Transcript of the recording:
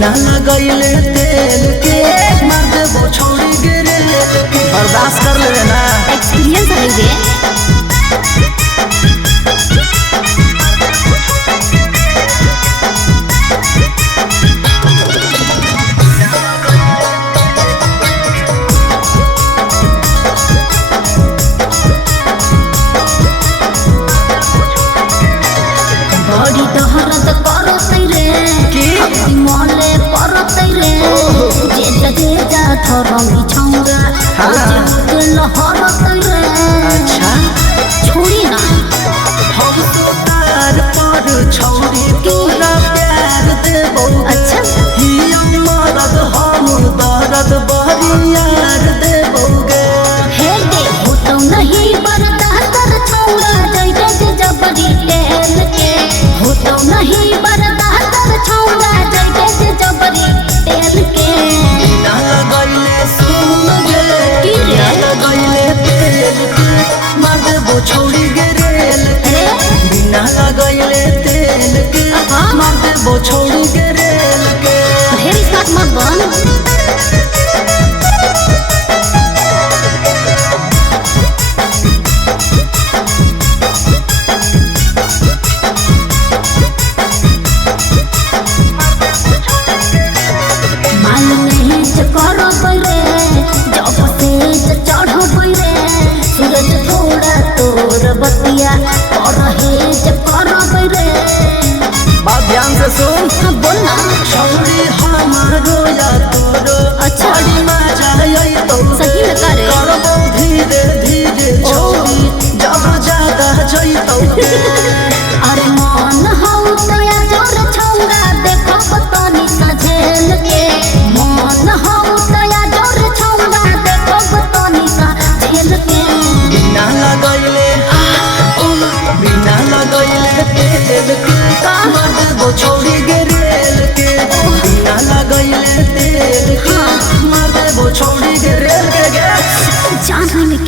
बिना लगैले तेल के मार देबो छोड़ी गिरे के। बर्दाश्त कर ले ना, एक्सपीरियंस है ये। बड़ी दहरत करतै रे की मले परतै रे जे जा थरमी छौरा जे लहरतै रे। अच्छा छोड़ी ना हम तो तार पर छोड़ी तोरा प्यार देबो। अच्छा ही मरद हम दर्द बरियार देबोगे। हे दे हो तो नहीं बर्दाश्त कर छौरा जइते जे जबरी तेल के हो तो नहीं बर्दाश्त कर छौरा जइते जे जबरी तेल के। बिना लगैले सुन गे की रे? बिना लगैले तेल के मार देबो छोड़ी गिरेल के। बिना लगैले तेल के मार देबो छोड़ी गिरेल के। ढेरी साथ मत बन। माल नहीं जे करब रे जब से जे चढ़ब रे सूरज थोड़ा तोर बतिया करहे जे करब रे। बात ध्यान से सुन, हाँ बोल ना। छोड़ी हमारो या तोरो अच्छा। बड़ी मजा आई तो सही में करे। करबो धीरे धीरे छोड़ी जब ज्यादा जइतो। अरे मन हौ तया जोर छौरा देखो पतनी सझेल के मन हौ तया जोर छौरा देखो पतनी सझेल के। बिना लगैले बिना लगैले तेल के मार देबो छोड़ी गिरेल के। बिना लगैले तेल के मार देबो छोड़ी गिरेल के। जान में